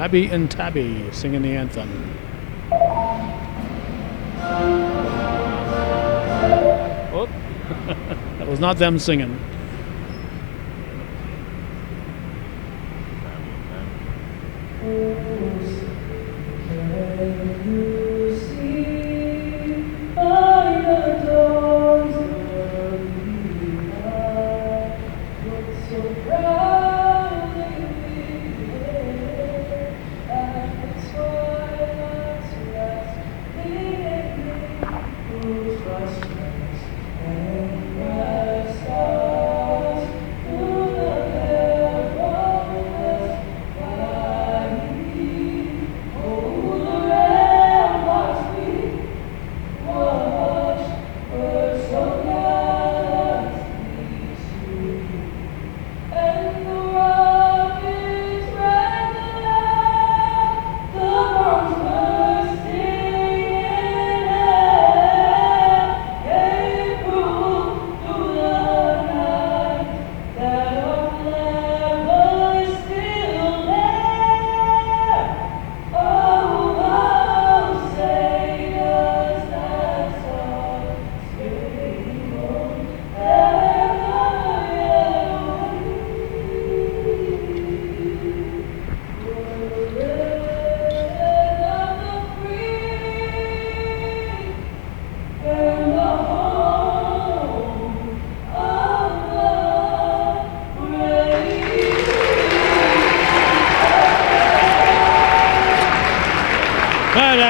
Abby and Tabby singing the anthem. Oh, that was not them singing.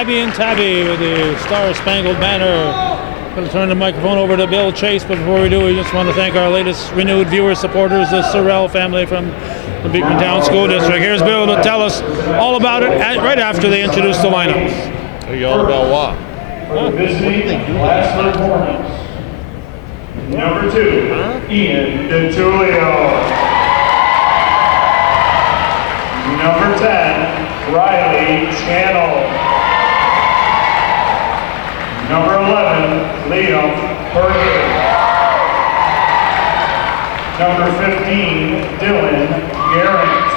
Abby and Tabby with the Star Spangled Banner. Going to turn the microphone over to Bill Chase, but before we do, we just want to thank our latest renewed viewer supporters, the Sorrell family from the Beekmantown School District. Here's Bill to tell us all about it right after they introduce the lineups. Are you all about what? Visiting Plattsburgh Hornets. Number 2, Ian DeTulio. Number 10, Riley Channel. Number 11, Liam Perkins. Number 15, Dylan Garrett.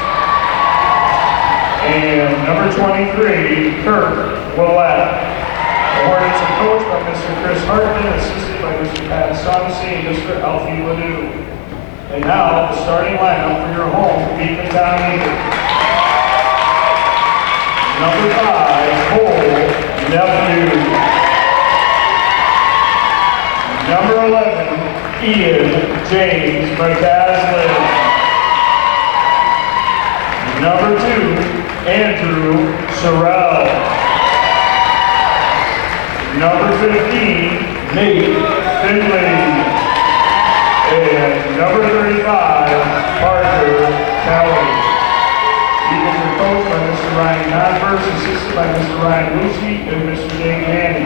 And number 23, Kirk Willett. The Hornets are coached by Mr. Chris Hartman, assisted by Mr. Pat Sonnesy and Mr. Alfie Ledoux. And now, the starting lineup for your home, Beekmantown Eagles. Number 5, Cole Nephew. Number 11, Ian James McCaslin. Number 2, Andrew Sorrell. Number 15, Nate Finley. And number 35, Parker Kelly. Eagles are coached by Mr. Ryan Converse, assisted by Mr. Ryan Lucy and Mr. Dave Haney.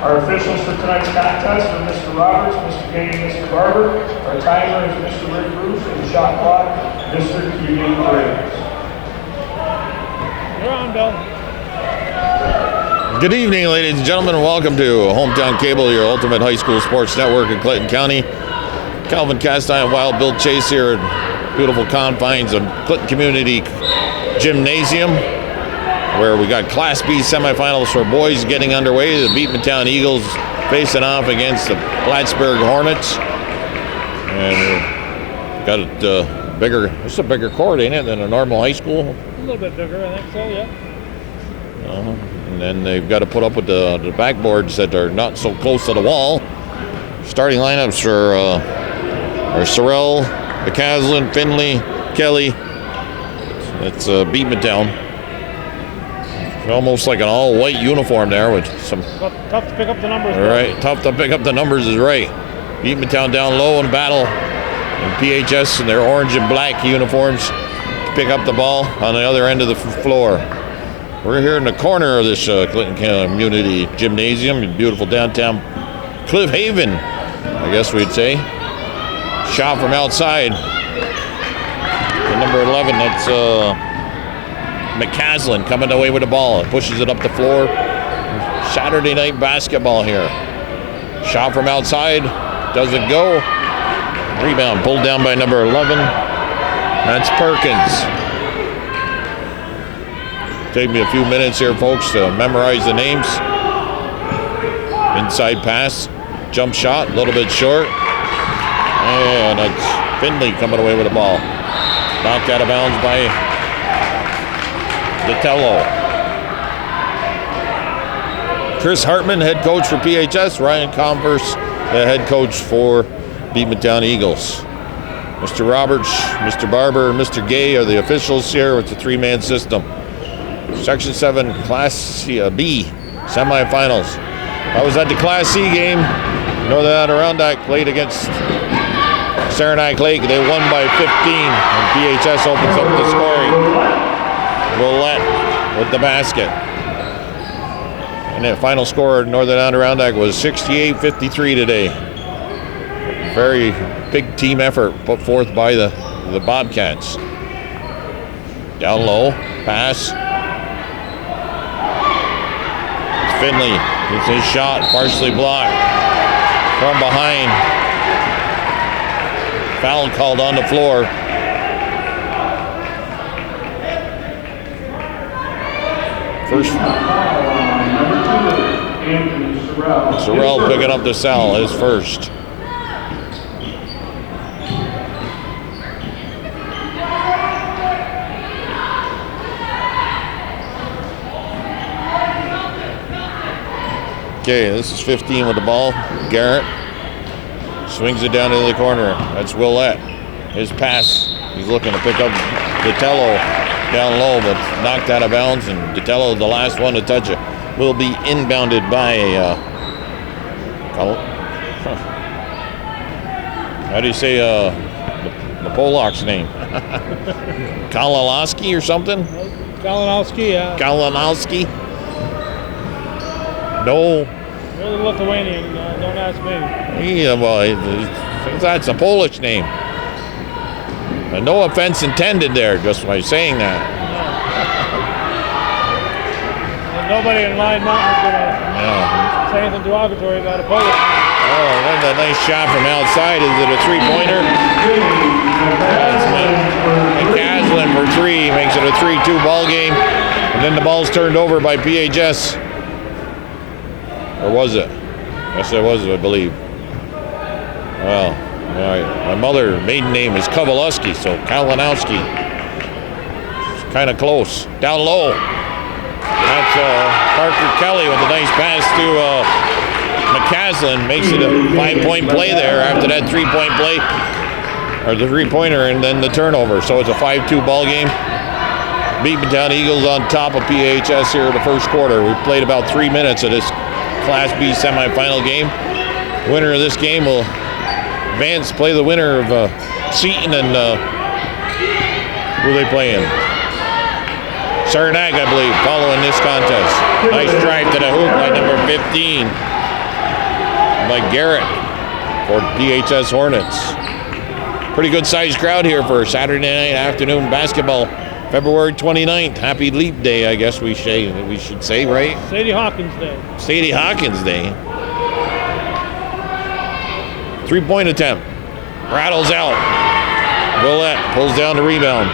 Our officials for tonight's contest are Mr. Roberts, Mr. Gay, and Mr. Barber. Our timer is Mr. Rick Bruce, and the shot clock, Mr. Keegan Graves. You're on, Bill. Good evening, ladies and gentlemen, and welcome to Hometown Cable, your ultimate high school sports network in Clinton County. Calvin Castine and Wild Bill Chase here at beautiful confines of Clinton Community Gymnasium, where we got Class B semifinals for boys getting underway. The Beekmantown Eagles facing off against the Plattsburgh Hornets. And we've got a bigger, it's a bigger court, ain't it, than a normal high school? A little bit bigger, I think so, yeah. And then they've got to put up with the backboards that are not so close to the wall. Starting lineups are Sorrell, McCaslin, Finley, Kelly. It's Beekmantown. Almost like an all-white uniform there with some... Tough to pick up the numbers. Right, tough to pick up the numbers is right. Beekmantown down low in battle. And PHS in their orange and black uniforms to pick up the ball on the other end of the floor. We're here in the corner of this Clinton Community Gymnasium in beautiful downtown Cliff Haven, I guess we'd say. Shot from outside. And number 11, that's McCaslin coming away with the ball. Pushes it up the floor. Saturday night basketball here. Shot from outside. Doesn't go. Rebound pulled down by number 11. That's Perkins. Take me a few minutes here, folks, to memorize the names. Inside pass, jump shot, a little bit short. And it's Finley coming away with the ball. Knocked out of bounds by DeTello. Chris Hartman, head coach for PHS. Ryan Converse, the head coach for Beekmantown Eagles. Mr. Roberts, Mr. Barber, and Mr. Gay are the officials here with the three-man system. Section 7, Class B, semifinals. I was at the Class C game. Northern Adirondack played against Saranac Lake. They won by 15, and PHS opens up the scoring. Willette with the basket. And the final score, Northern Adirondack, was 68-53 today. Very big team effort put forth by the Bobcats. Down low, pass. Finley with his shot, partially blocked from behind. Foul called on the floor. First, Sorrell picking up the foul, his first. Okay, this is 15 with the ball. Garrett swings it down into the corner. That's Willette. His pass, he's looking to pick up DeTello down low, but knocked out of bounds, and DeTello, the last one to touch it, will be inbounded by how do you say the Pollock's name? Kalinowski or something? Kalinowski, yeah. Kalinowski? No. You're the Lithuanian, don't ask me. Yeah, well, that's a Polish name. No offense intended there, just by saying that. And nobody in Line Mountain is going to say anything derogatory about a Polish. Oh, then the nice shot from outside. Is it a three-pointer? McCaslin for three. Makes it a 3-2 ball game. And then the ball's turned over by PHS. Or was it? Yes, it was, I believe. Well, all right. My mother's maiden name is Kowalewski, so Kalinowski. It's kind of close. Down low. That's Parker Kelly with a nice pass to McCaslin. Makes it a 5-point play there after that 3-point play. Or the three-pointer and then the turnover. So it's a 5-2 ball game. Beekmantown Eagles on top of PHS here in the first quarter. We played about 3 minutes of this Class B semifinal game. Winner of this game will advance, play the winner of Seton and who are they playing? Saranac, I believe, following this contest. Nice drive to the hoop by number 15 by Garrett for PHS Hornets. Pretty good sized crowd here for Saturday night afternoon basketball. February 29th, happy Leap Day, I guess we should say, right? Sadie Hawkins Day. Sadie Hawkins Day. 3-point attempt. Rattles out. Willette pulls down the rebound.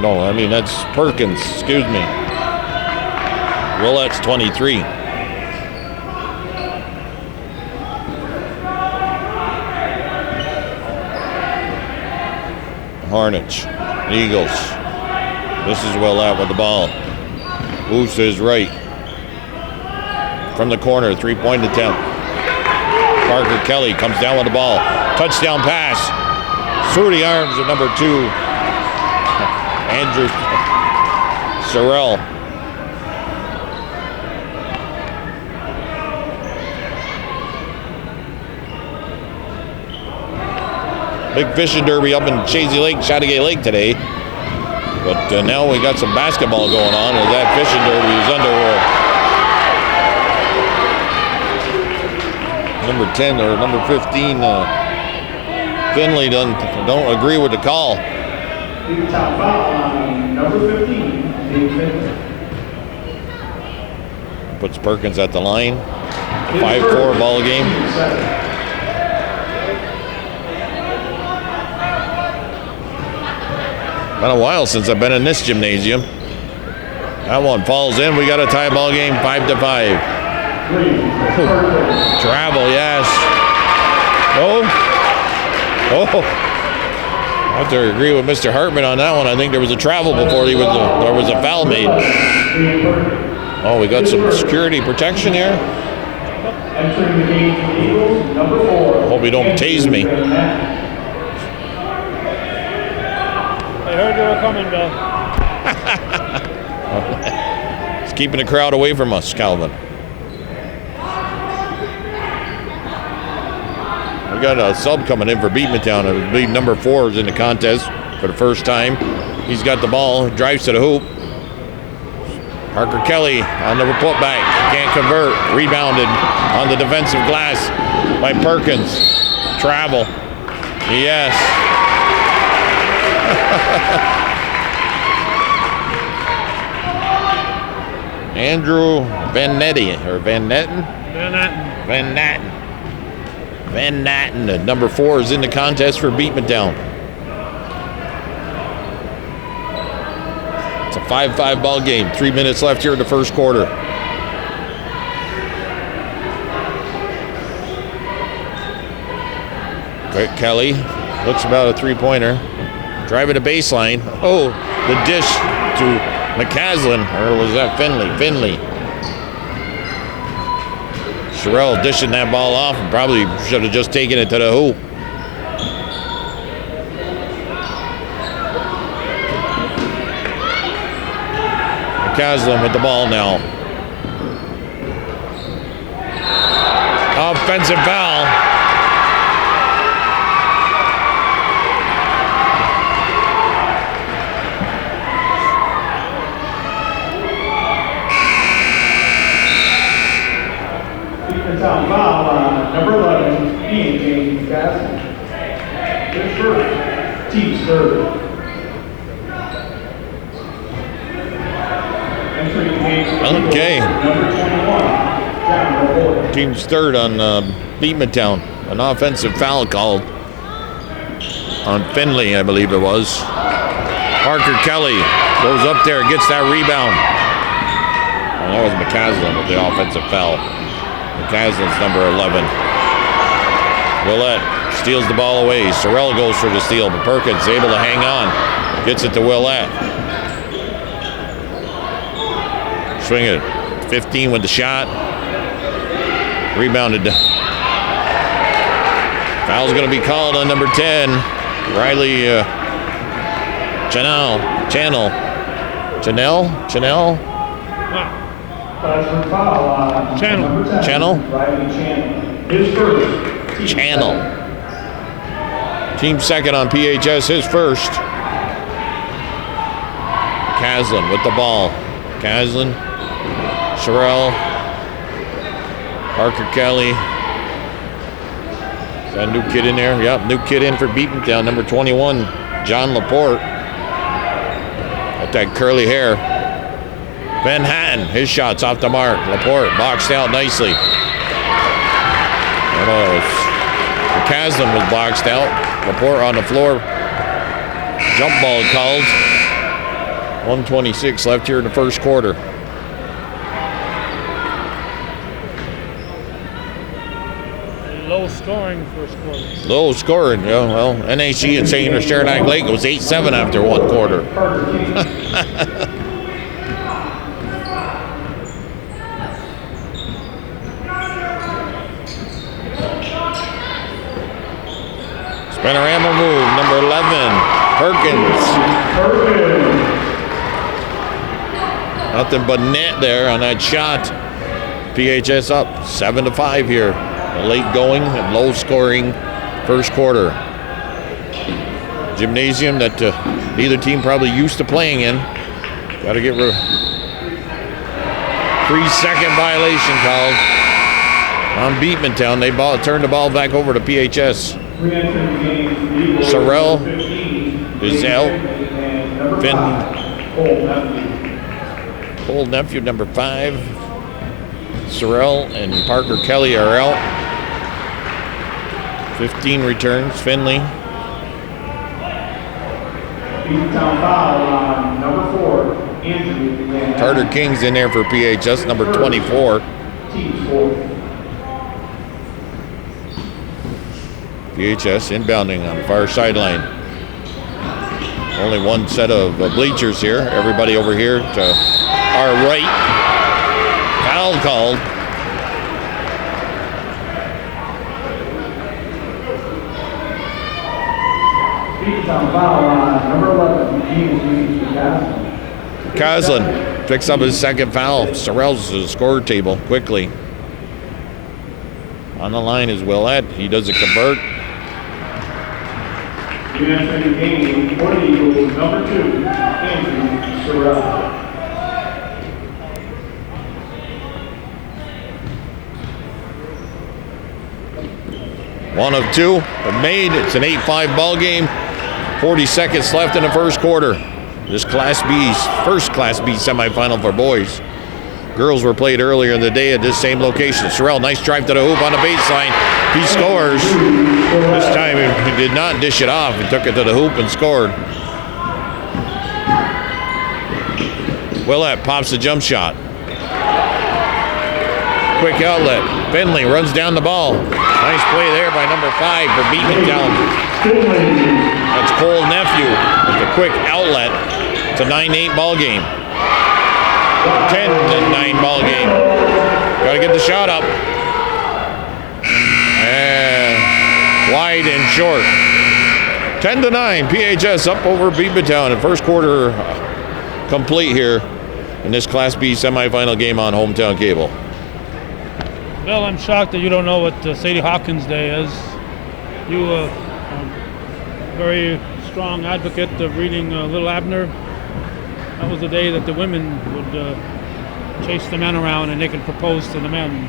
No, I mean, that's Perkins, excuse me. Willette's 23. Harnage, Eagles. This is Willette with the ball. Moves to his right. From the corner, 3-point attempt. Parker Kelly comes down with the ball. Touchdown pass. Through the arms of number 2, Andrew Sorrell. Big fishing derby up in Chazy Lake, Chattagay Lake today. But now we got some basketball going on, and that fishing derby is underway. Number 10 or number 15, Finley don't agree with the call. Number 15, Finley. Puts Perkins at the line. 5-4 ball game. Been a while since I've been in this gymnasium. That one falls in. We got a tie ball game, 5-5. Travel, yes. Oh. I have to agree with Mr. Hartman on that one. I think there was a travel before there was a foul made. Oh, we got some security protection here. Entering the game for the Eagles, number 4. Hope he don't tase me. I heard you were coming, Bill. It's keeping the crowd away from us, Calvin. We got a sub coming in for Beekmantown. I believe number 4 is in the contest for the first time. He's got the ball, drives to the hoop. Parker Kelly on the putback, can't convert. Rebounded on the defensive glass by Perkins. Travel. Yes. Andrew Van Netten, or Van Netten? Van Natten, at number 4, is in the contest for Beekmantown. It's a 5-5 ball game. 3 minutes left here in the first quarter. Kelly looks about a three-pointer. Driving the baseline. Oh, the dish to McCaslin, or was that Finley? Finley. Sherrill dishing that ball off and probably should have just taken it to the hoop. McCaslin with the ball now. Offensive foul. Beekmantown foul on number 11, James Gaston. His first, team's third. Entering the game for Okay. number 21, John Laporte. Team's third on Beekmantown. An offensive foul called on Finley, I believe it was. Parker Kelly goes up there, gets that rebound. Oh, that was McCaslin with the offensive foul. McCaslin's number 11. Willett steals the ball away. Sorrell goes for the steal, but Perkins able to hang on. Gets it to Willett. Swing it. 15 with the shot. Rebounded. Foul's going to be called on number 10. Riley Chanel. Plattsburgh foul on number 10, Channel. Riley Channel. His first. Team Channel. Team second on PHS, his first. Caslin with the ball. Caslin. Sherrill. Parker Kelly. Is that a new kid in there? Yep, new kid in for Beekmantown, number 21, John Laporte. Got that curly hair. Van Hatton, his shot's off the mark. Laporte boxed out nicely. McCaslin was boxed out. Laporte on the floor. Jump ball called. 1:26 left here in the first quarter. Low scoring first quarter. Low scoring, yeah. Well, NAC and St. Saranac Lake was 8-7 after one quarter. Panorama move, number 11, Perkins. Nothing but net there on that shot. PHS up 7-5 here. A late going and low scoring first quarter. Gymnasium that neither team probably used to playing in. Got to get 3-second violation called on Beekmantown. They turned the ball back over to PHS. Sorrell is out. Cole Nephew, number 5. Sorrell and Parker Kelly are out. 15 returns. Finley. Beekmantown foul on number 4, Carter King's in there for PHS, number 24. PHS inbounding on the far sideline. Only one set of bleachers here. Everybody over here to our right. Foul called. Coslin picks up his second foul. Sorrell's to the score table quickly. On the line is Willett. He doesn't convert. Entering game for the Eagles, number 2, Andrew Sorrell. One of two are made. It's an 8-5 ball game. 40 seconds left in the first quarter. This Class B's first Class B semifinal for boys. Girls were played earlier in the day at this same location. Sorrell, nice drive to the hoop on the baseline. He scores. This time he did not dish it off. He took it to the hoop and scored. Willett pops the jump shot. Quick outlet. Finley runs down the ball. Nice play there by number 5 for Beekmantown. That's Cole Nephew with a quick outlet. It's a 9-8 ball game. 10-9 ball game. Got to get the shot up. And wide and short. 10-9. PHS up over Beekmantown. And first quarter complete here in this Class B semifinal game on Hometown Cable. Bill, I'm shocked that you don't know what Sadie Hawkins Day is. You are a very strong advocate of reading Little Abner. That was the day that the women would chase the men around and they could propose to the men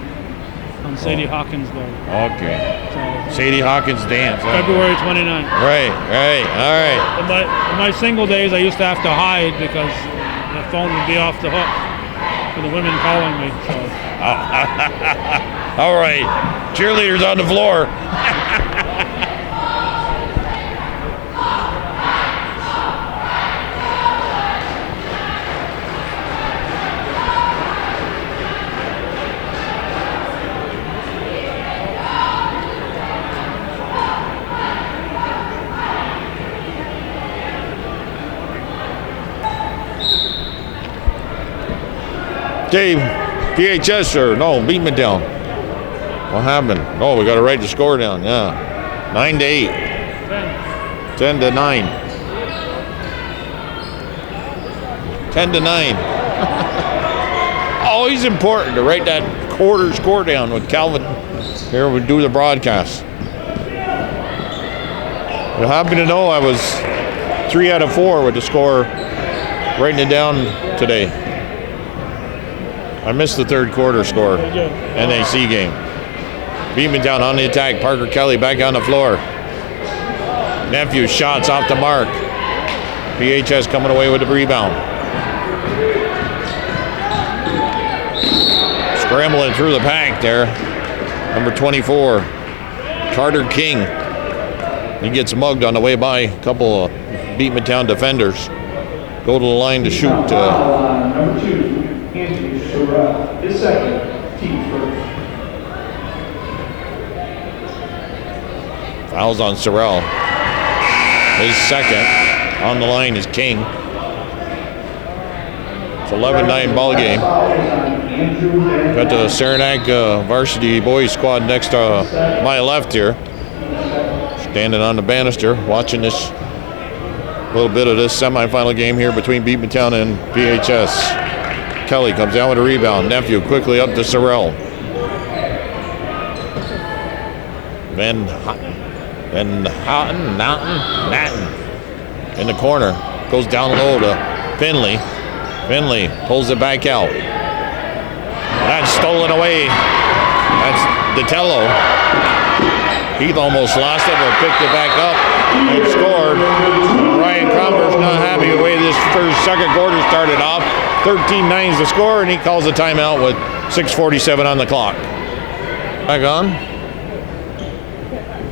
on Sadie Hawkins Day. Okay. So, Sadie Hawkins dance. Huh? February 29th. Right, all right. In my single days, I used to have to hide because the phone would be off the hook for the women calling me. So. All right. Cheerleaders on the floor. Dave, PHS or no, Beekmantown. What happened? Oh, we got to write the score down. Yeah, 9-8, 10-9, 10-9. Always important to write that quarter score down with Calvin. Here we do the broadcast. You're happy to know I was 3 out of 4 with the score, writing it down today. I missed the third quarter score. NAC game. Beekmantown on the attack. Parker Kelly back on the floor. Nephew shots off the mark. PHS coming away with the rebound. Scrambling through the pack there. Number 24, Carter King. He gets mugged on the way by a couple of Beekmantown defenders. Go to the line to shoot. Number 2. His second, team first. Fouls on Sorrell. His second. On the line is King. It's 11-9 ball game. Got the Saranac varsity boys squad next to my left here. Standing on the banister, watching this little bit of this semifinal game here between Beekmantown and PHS. Kelly comes down with a rebound. Nephew quickly up to Sorrell. Van Houten in the corner. Goes down low to Finley. Finley pulls it back out. That's stolen away. That's DeTello. Heath almost lost it, but picked it back up and scored. Ryan Converse not happy with the way this second quarter started off. 13-9 is the score, and he calls a timeout with 6:47 on the clock. Back on.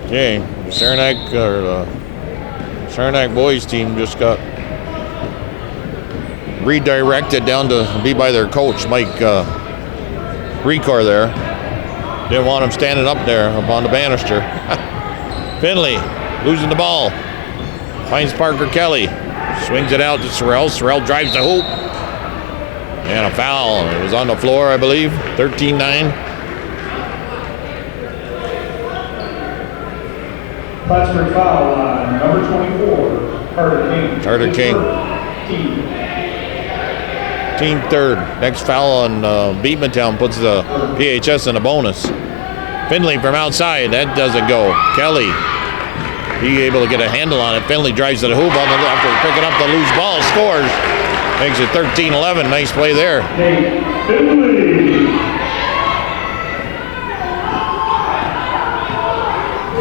Okay, Saranac boys team just got redirected down to be by their coach, Mike Recor there. Didn't want him standing up there up on the banister. Finley losing the ball. Finds Parker Kelly. Swings it out to Sorrell. Sorrell drives the hoop. And a foul. It was on the floor, I believe. 13-9. Plattsburgh foul on number 24, Carter King. Carter King. Team third. Next foul on Beekmantown puts the PHS in a bonus. Finley from outside. That doesn't go. Kelly. He able to get a handle on it. Finley drives to the hoop on the left after picking up the loose ball. Scores. Makes it 13-11. Nice play there. Finley.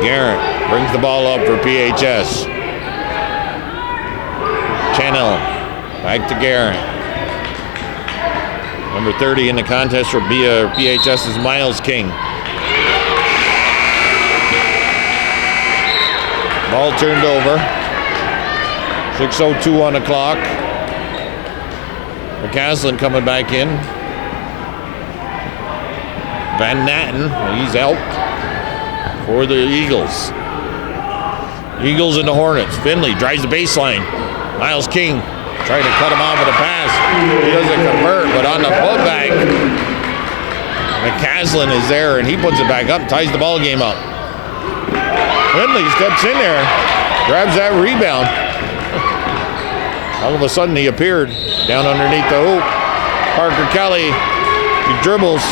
Garrett brings the ball up for PHS. Channel back to Garrett. Number 30 in the contest for PHS is Miles King. Ball turned over. 6:02 on the clock. McCaslin coming back in. Van Natten, he's out for the Eagles. Eagles and the Hornets. Finley drives the baseline. Miles King trying to cut him off with a pass. He doesn't convert, but on the putback, McCaslin is there, and he puts it back up, ties the ball game up. Finley steps in there, grabs that rebound. All of a sudden, he appeared down underneath the hoop. Parker Kelly, he dribbles.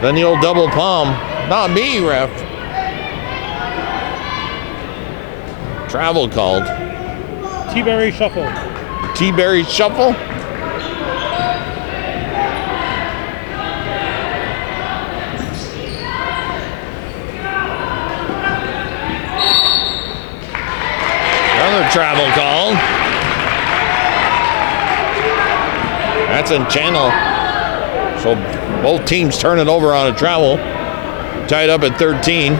Then the old double palm. Not me, ref. Travel called. T-Berry shuffle. T-Berry shuffle. Another travel call. That's in channel. So both teams turn it over on a travel. Tied up at 13.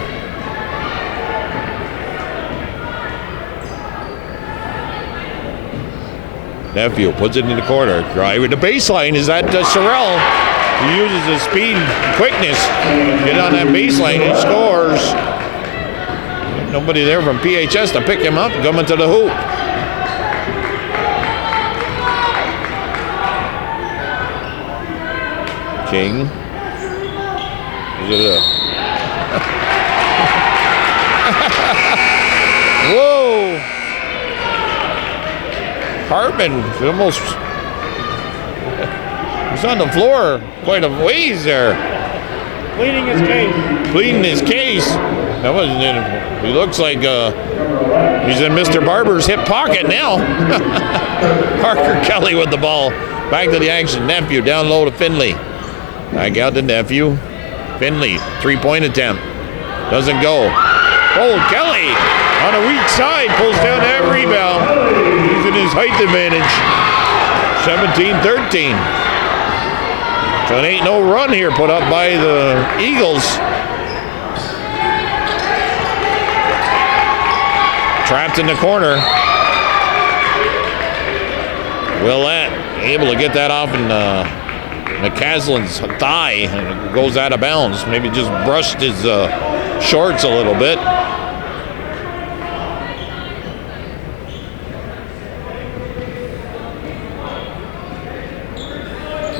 Nephew puts it in the corner. Driving the baseline is that Sorrell. He uses his speed and quickness. Get on that baseline and scores. Nobody there from PHS to pick him up and come into the hoop. King. Is it a... Whoa! Hartman almost... He's on the floor quite a ways there. Pleading his case. Pleading his case. That wasn't in... He looks like he's in Mr. Barber's hip pocket now. Parker Kelly with the ball. Back to the action. Nephew down low to Finley. Back out to Nephew. Finley, three-point attempt. Doesn't go. Oh, Kelly on a weak side pulls down that rebound. Using his height advantage. 17-13. So it ain't no run here put up by the Eagles. Trapped in the corner. Willett able to get that off in McCaslin's thigh, and it goes out of bounds. Maybe just brushed his shorts a little bit.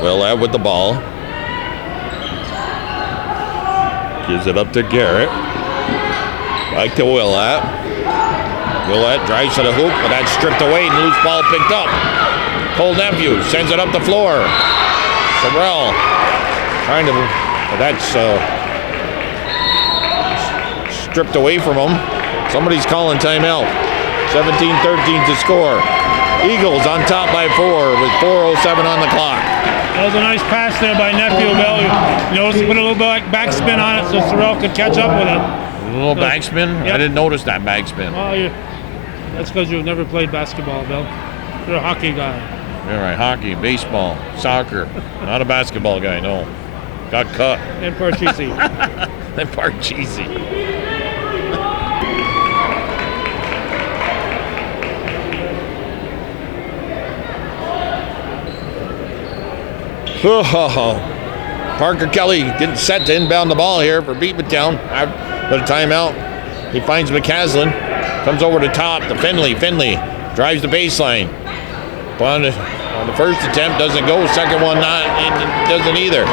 Willett with the ball. Gives it up to Garrett. Back to Willett. Willett drives to the hoop, but that's stripped away and loose ball picked up. Cole Nephew sends it up the floor. Sorrell trying to, but that's stripped away from him. Somebody's calling timeout. 17-13 to score. Eagles on top by 4 with 4:07 on the clock. That was a nice pass there by Nephew. Bell. You notice he put a little backspin on it so Sorrell could catch up with it. A little backspin? Yep. I didn't notice that backspin. Well, that's because you've never played basketball, Bill. You're a hockey guy. All right, hockey, baseball, soccer. Not a basketball guy, no. Got cut. And Parcheesi. And Parcheesi. Oh, Parker Kelly getting set to inbound the ball here for Beekmantown. But a timeout. He finds McCaslin. Comes over to top to Finley. Finley drives the baseline. On the first attempt, doesn't go. Second one, not. It doesn't either.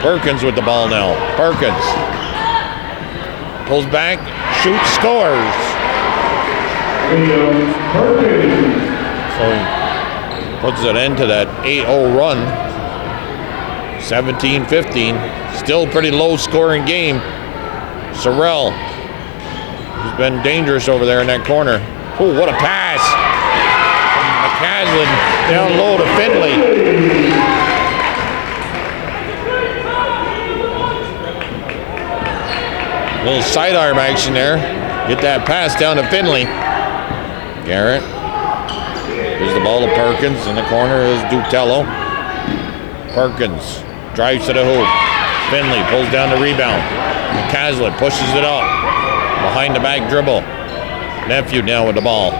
Perkins with the ball now. Perkins pulls back, shoots, scores. So puts an end to that 8-0 run. 17-15. Still pretty low scoring game. Sorrell, who's been dangerous over there in that corner. Oh, what a pass. McCaslin down low to Finley. A little sidearm action there. Get that pass down to Finley. Garrett. Gives the ball to Perkins. In the corner is Dutello. Perkins drives to the hoop. Finley pulls down the rebound. McCaslin pushes it up. Behind the back dribble. Nephew now with the ball.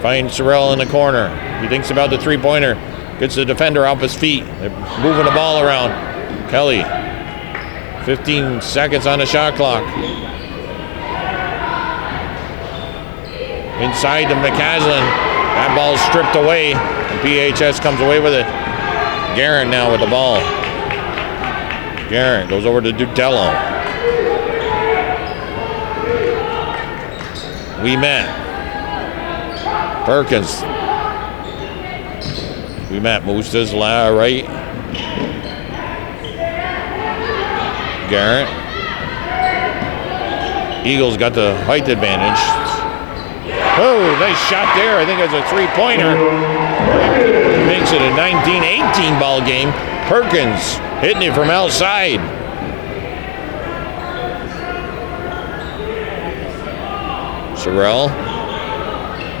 Finds Sorrell in the corner. He thinks about the three-pointer. Gets the defender off his feet. They're moving the ball around. Kelly. 15 seconds on the shot clock. Inside to McCaslin. That ball's stripped away. And PHS comes away with it. Garrett now with the ball. Garrett goes over to Dutello. We met. Perkins. We met. Moves to his right. Garrett. Eagles got the height advantage. Oh, nice shot there. I think it's a three-pointer. Makes it a 19-18 ball game. Perkins hitting it from outside. Sorrell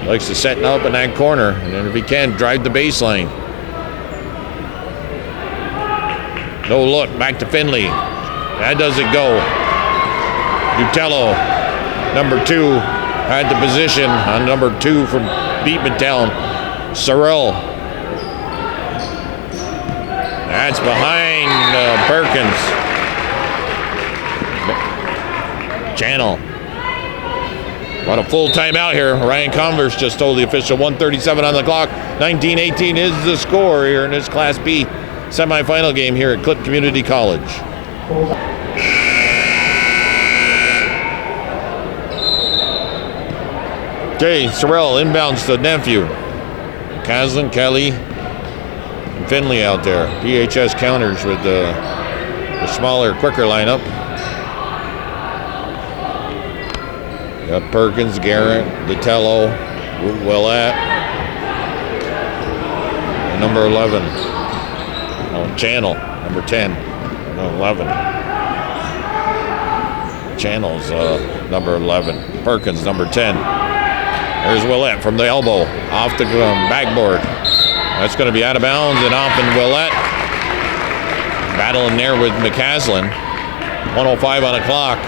likes to set up in that corner, and then if he can, drive the baseline. No look, back to Finley. That doesn't go. Dutello, number 2, had the position on number 2 from Beekmantown. Sorrell. That's behind Perkins. Channel. What a full timeout here. Ryan Converse just told the official 1:37 on the clock. 19-18 is the score here in this Class B semifinal game here at Clinton Community College. Okay, Sorrell inbounds to Nephew. Caslin, Kelly, and Finley out there. PHS counters with the smaller, quicker lineup. Got Perkins, Garrett, Dutello, Willett, and number 11. Oh, Channel, number 10. No, 11. Channel's number 11. Perkins, number 10. There's Willett from the elbow, off the backboard. That's going to be out of bounds and off, and Willett battling there with McCaslin. 1:05 on the clock.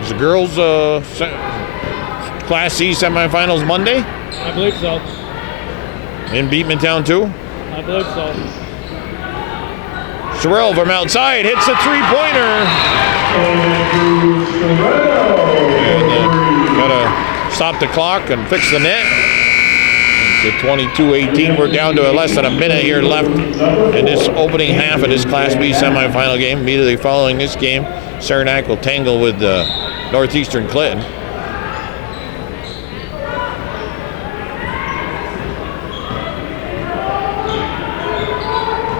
Is the girls' Class C semifinals Monday? I believe so. In Beekmantown too? I believe so. Sorrell from outside hits a three-pointer. Gotta stop the clock and fix the net. It's 22-18. We're down to less than a minute here left in this opening half of this Class B semifinal game. Immediately following this game, Saranac will tangle with Northeastern Clinton.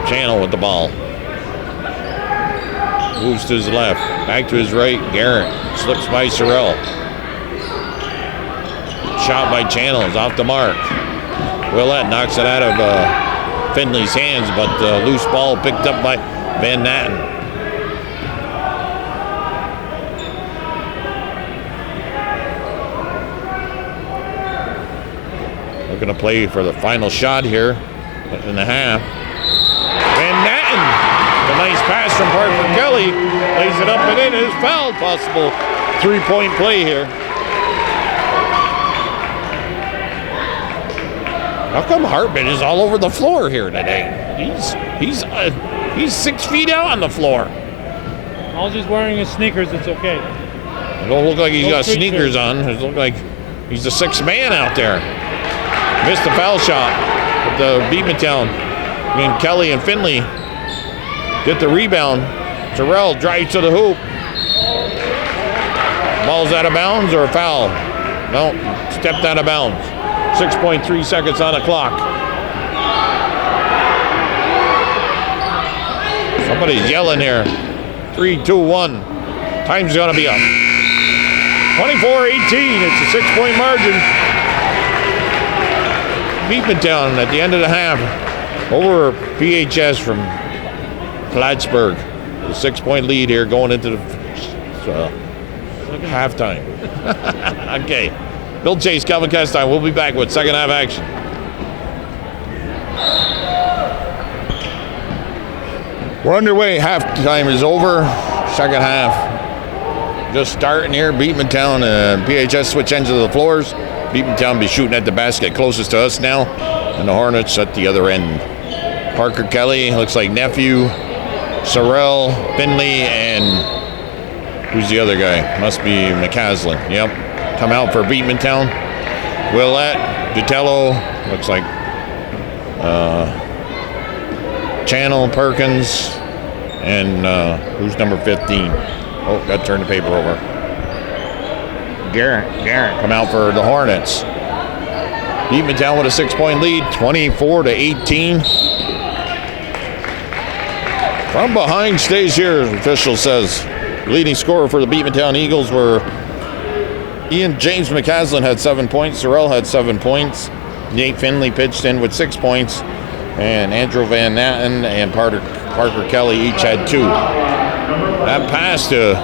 Channel with the ball. Moves to his left. Back to his right. Garrett slips by Sorrell. Shot by Channel is off the mark. Willett knocks it out of Finley's hands, but loose ball picked up by Van Natten. Looking to play for the final shot here in the half. Van Natten, a nice pass from Parker Kelly, lays it up and in. It is foul possible. 3-point play here. How come Hartman is all over the floor here today? He's 6 feet out on the floor. All he's wearing is sneakers. It's okay. It don't look like he's got sneakers on. It look like he's the sixth man out there. Missed the foul shot. But the Beekmantown, Kelly and Finley get the rebound. Terrell drives to the hoop. Ball's out of bounds or a foul? No, stepped out of bounds. 6.3 seconds on the clock. Somebody's yelling here. 3, 2, 1. Time's gonna be up. 24-18. It's a 6-point margin. Beekmantown at the end of the half over PHS from Plattsburgh. A 6-point lead here going into the halftime. Okay. Bill Chase, Calvin Castine. We'll be back with second half action. We're underway. Halftime is over. Second half just starting here. Beekmantown and PHS switch ends of the floors. Beekmantown be shooting at the basket closest to us now, and the Hornets at the other end. Parker Kelly, looks like nephew, Sorrell, Finley, and who's the other guy? Must be McCaslin. Yep, come out for Beekmantown. Willett, Dutello, looks like Channel, Perkins, and who's number 15? Oh, got to turn the paper over. Garrett come out for the Hornets. Beekmantown with a 6-point lead, 24-18. From behind stays here, official says. Leading scorer for the Beekmantown Eagles were James McCaslin had 7 points. Sorrell had 7 points. Nate Finley pitched in with 6 points. And Andrew Van Natten and Parker Kelly each had 2. That pass to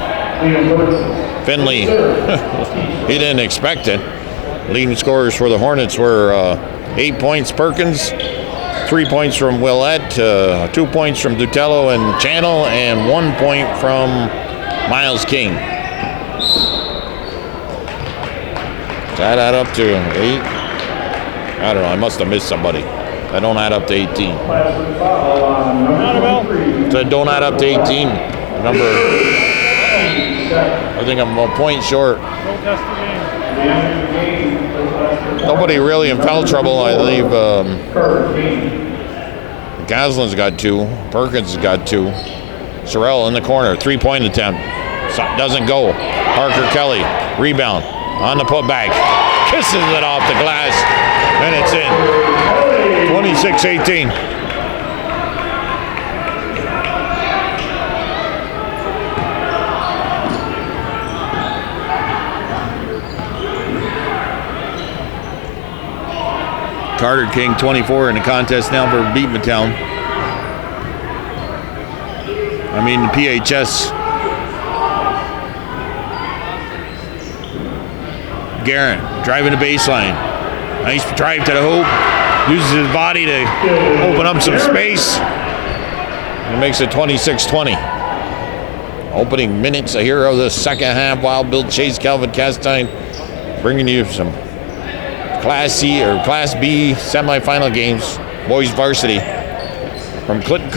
Finley, he didn't expect it. Leading scorers for the Hornets were 8 points Perkins, 3 points from Willett, 2 points from Dutello and Channel, and 1 point from Miles King. Does that add up to 8? I don't know. I must have missed somebody. That don't add up to 18. So it don't add up to 18. Number, I think I'm a point short. Nobody really in foul trouble. I believe Gaslin's got 2. Perkins has got 2. Sorrell in the corner, 3-point attempt. Doesn't go. Parker Kelly, rebound on the putback. Kisses it off the glass, and it's in. 26-18. Carter King, 24 in the contest now for Beekmantown. I mean, the PHS. Garrett driving the baseline. Nice drive to the hoop. Uses his body to open up some space. And makes it 26-20. Opening minutes here of the second half. Wild Bill Chase, Calvin Castine, bringing you some Class C or Class B semifinal games, boys varsity from Clinton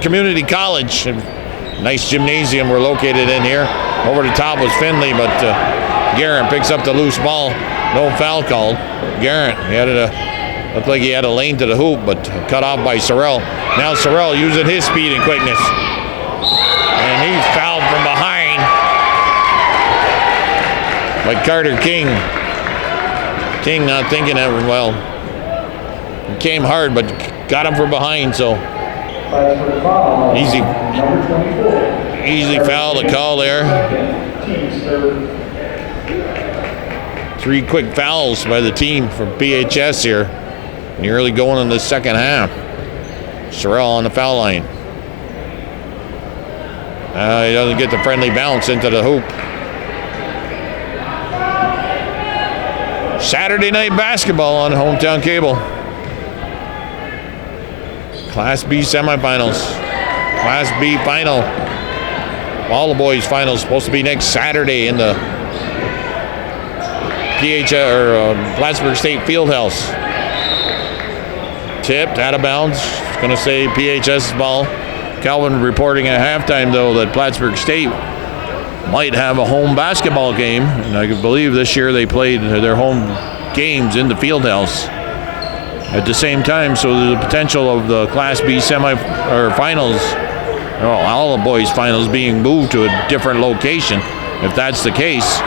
Community College. Nice gymnasium we're located in here. Over the top was Finley, but Garrett picks up the loose ball. No foul called. Garrett, looked like he had a lane to the hoop, but cut off by Sorrell. Now Sorrell using his speed and quickness. And he's fouled from behind by Carter King. King not thinking that well. He came hard, but got him from behind, so easy foul to call there. 3 quick fouls by the team from PHS here. Nearly going in the second half. Sorrell on the foul line. He doesn't get the friendly bounce into the hoop. Saturday night basketball on Hometown Cable. Class B semifinals. Class B final. All the boys finals supposed to be next Saturday in the Plattsburgh State Fieldhouse. Tipped, out of bounds. It's going to say PHS's ball. Calvin reporting at halftime, though, that Plattsburgh State might have a home basketball game. And I believe this year they played their home games in the field house at the same time. So there's the potential of the Class B finals, all the boys finals being moved to a different location. If that's the case,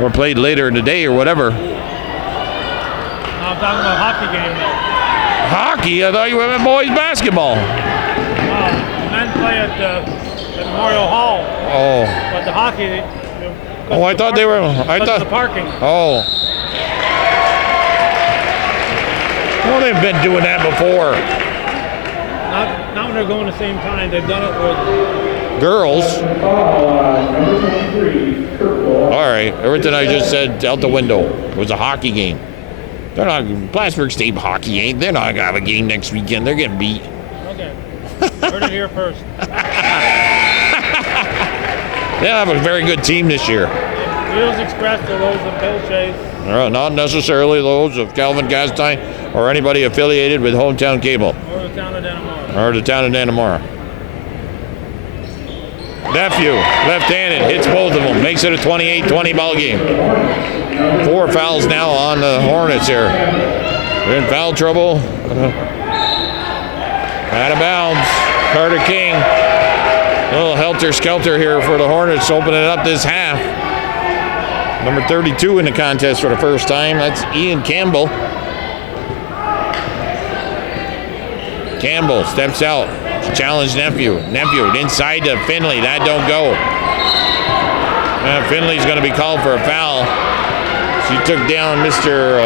or played later in the day or whatever. I'm talking about hockey game though. Hockey? I thought you were at boys basketball. The men play at Memorial Hall. Oh. But the hockey. Oh, I thought they were. I thought the parking. Oh. Well, they've been doing that before. Not when they're going the same time. They've done it with girls. All right, everything I just said out the window. It was a hockey game. They're not Plattsburgh State hockey ain't. They're not gonna have a game next weekend. They're getting beat. Okay. Heard it here first. They have a very good team this year. Views expressed are those of Bill Chase. Not necessarily those of Calvin Castine or anybody affiliated with Hometown Cable. Or the town of Dannemora. Or the town of Dannemora. Nephew, left-handed, hits both of them, makes it a 28-20 ball game. 4 fouls now on the Hornets here. They're in foul trouble. Out of bounds. Carter King. A little helter-skelter here for the Hornets, opening up this half. Number 32 in the contest for the first time. That's Ian Campbell. Campbell steps out. Challenge Nephew. Nephew inside to Finley. That don't go. Finley's going to be called for a foul. She took down Mr.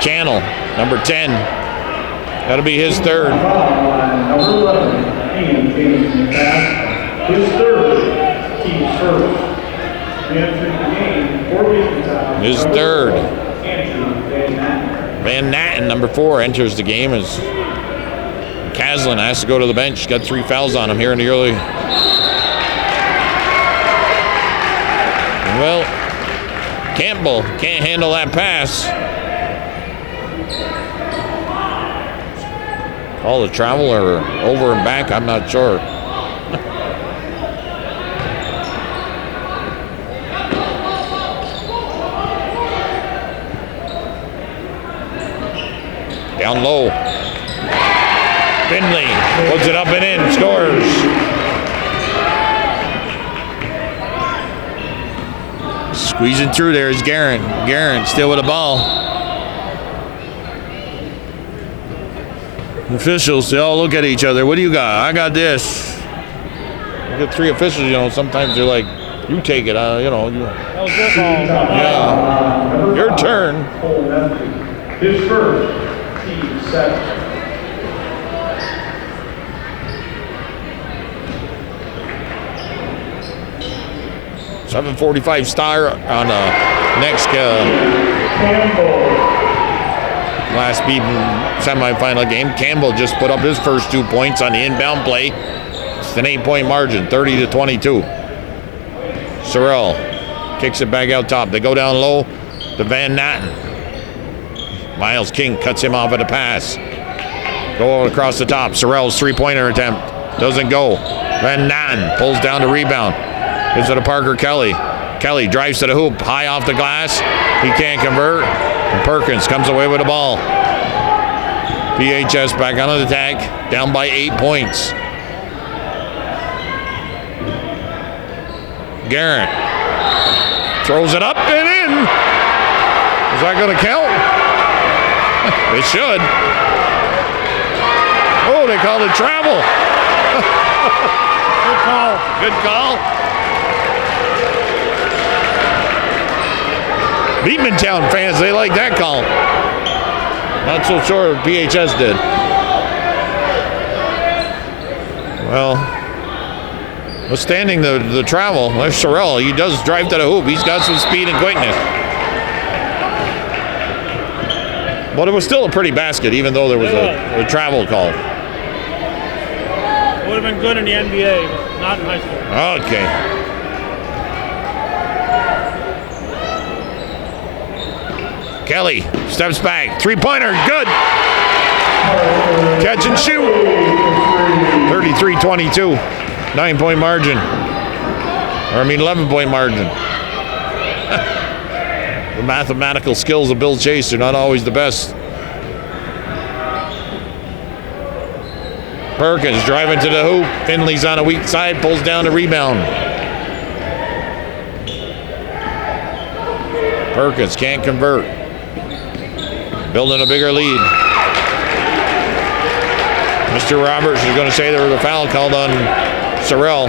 Channel, number 10. That'll be his third. Number 11, Ian James pass. His third, team first. Entering the game for Beekmantown. His third. Andrew Van Natten, number 4, enters the game as Caslin has to go to the bench. Got 3 fouls on him here in the early. Well, Campbell can't handle that pass. All the travel or over and back, I'm not sure. Down low. Finley puts it up and in, scores. Squeezing through there is Garrett. Garrett still with the ball. The officials, they all look at each other. What do you got? I got this. You get 3 officials, sometimes they're like, you take it, That was your call. Yeah. Your turn. His first, team second. 7:45 star on next last beat semifinal game. Campbell just put up his first 2 points on the inbound play. It's an 8-point margin, 30-22. Sorrell kicks it back out top. They go down low to Van Natten. Miles King cuts him off at a pass. Go across the top. Sorrell's 3-pointer attempt doesn't go. Van Natten pulls down the rebound. Gives it to Parker Kelly. Kelly drives to the hoop, high off the glass. He can't convert. And Perkins comes away with the ball. PHS back on the attack, down by 8 points. Garrett throws it up and in. Is that going to count? It should. Oh, they called it travel. Good call. Good call. Beekmantown fans, they like that call. Not so sure if PHS did. Well, withstanding the travel, there's Sorrell. He does drive to the hoop. He's got some speed and quickness. But it was still a pretty basket, even though there was a travel call. Would have been good in the NBA, but not in high school. Okay. Kelly steps back. 3-pointer, good. Catch and shoot. 33-22. 9-point margin. 11-point margin. The mathematical skills of Bill Chase are not always the best. Perkins driving to the hoop. Finley's on a weak side, pulls down the rebound. Perkins can't convert. Building a bigger lead. Mr. Roberts is going to say there was a foul called on Sorrell.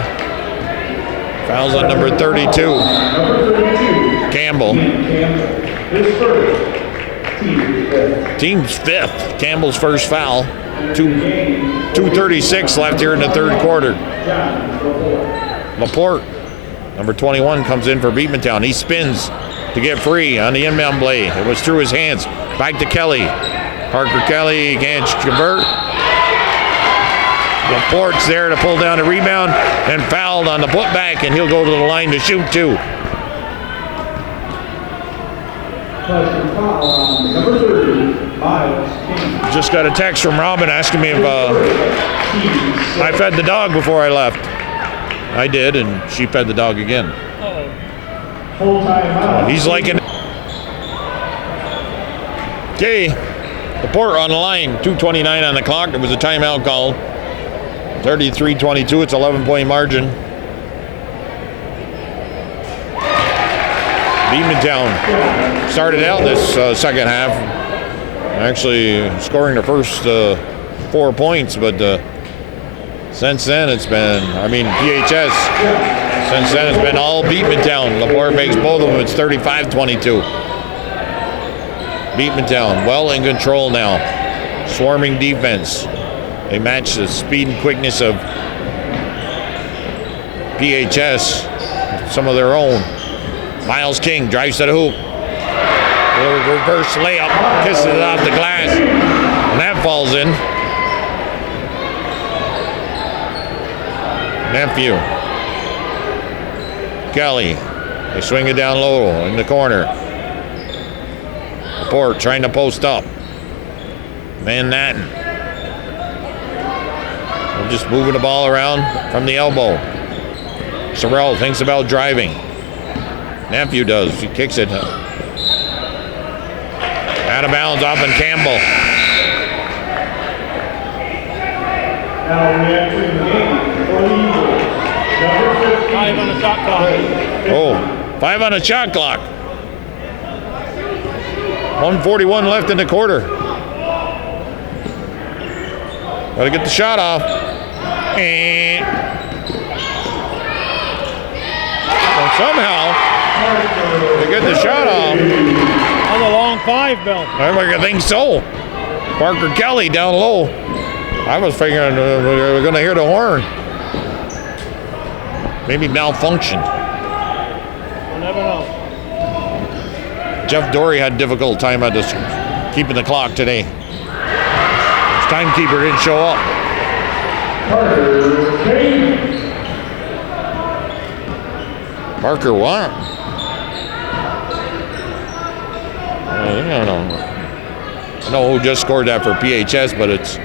Foul's on number 32. Campbell. Team's fifth. Campbell's first foul. 2:36 left here in the third quarter. Laporte, number 21, comes in for Beekmantown. He spins to get free on the inbound play. It was through his hands. Back to Kelly. Parker Kelly can't convert. Laporte's there to pull down the rebound and fouled on the putback, and he'll go to the line to shoot too. Number 30, Miles King. Just got a text from Robin asking me if I fed the dog before I left. I did, and she fed the dog again. Full timeout. He's liking it. Okay, Laporte on the line. 2:29 on the clock. There was a timeout called. 33-22. It's 11-point margin. Beekmantown started out this second half actually scoring the first 4 points, but since then it's been, PHS, since then it's been all Beekmantown. Laporte makes both of them. It's 35-22. Beekmantown well in control now. Swarming defense. They match the speed and quickness of PHS, some of their own. Miles King drives to the hoop. Little reverse layup, kisses it off the glass, and that falls in. Nephew. Kelly. They swing it down low in the corner. Laporte trying to post up. Van Natten. They're just moving the ball around from the elbow. Sorrell thinks about driving. Nephew does. He kicks it. Out of bounds off and Campbell. Now we enter the game for the Eagles. Number 15. 5 on the shot clock. Oh, 5 on the shot clock. 1:41 left in the quarter. Got to get the shot off. And somehow they get the shot off. On the long 5, Bill. I think so. Parker Kelly down low. I was figuring we were going to hear the horn. Maybe malfunction. We'll never know. Jeff Dory had a difficult time at this, keeping the clock today. His timekeeper didn't show up. Parker King. Parker what? I don't know who just scored that for PHS, but it's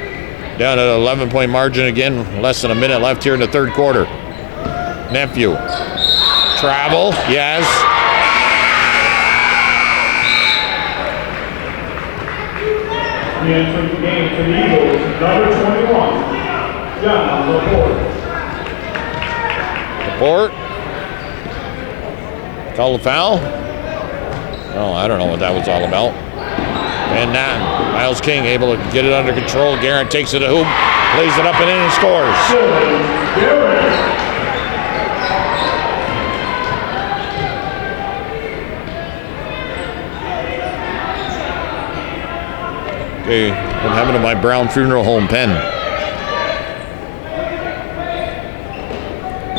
down at an 11-point margin again. Less than a minute left here in the third quarter. Nephew. Travel, yes. We enter the game for the Eagles. Number 21, John Laporte. Laporte. Call the foul? Oh, I don't know what that was all about. Van Natten. Miles King able to get it under control. Garrett takes it to hoop, lays it up and in and scores. Okay, what happened to my Brown Funeral Home pen?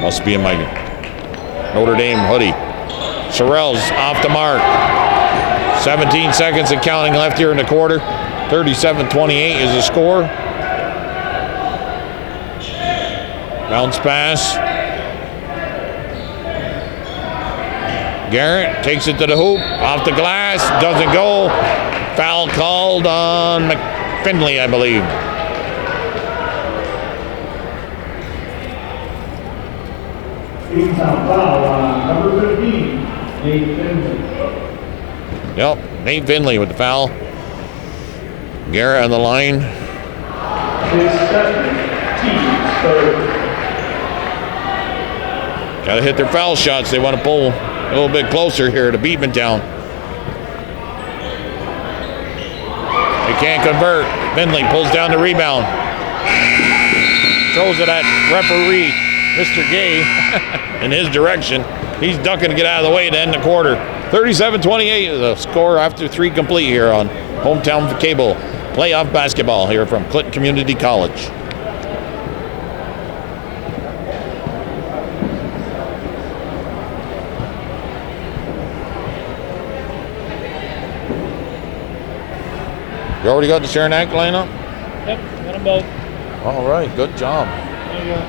Must be in my Notre Dame hoodie. Sorrell's off the mark. 17 seconds and counting left here in the quarter. 37-28 is the score. Bounce pass. Garrett takes it to the hoop. Off the glass. Doesn't go. Foul called on Finley, I believe. Beekmantown foul on number 15, Nate Finley. Yep, Nate Finley with the foul. Garrett on the line. His second, team third. Got to hit their foul shots. They want to pull a little bit closer here to Beekmantown. They can't convert. Finley pulls down the rebound. Throws it at referee, Mr. Gay, in his direction. He's ducking to get out of the way to end the quarter. 37-28 is the score after 3 complete here on Hometown Cable playoff basketball here from Clinton Community College. You already got the Saranac lineup? Yep, got them both. All right, good job. There you go.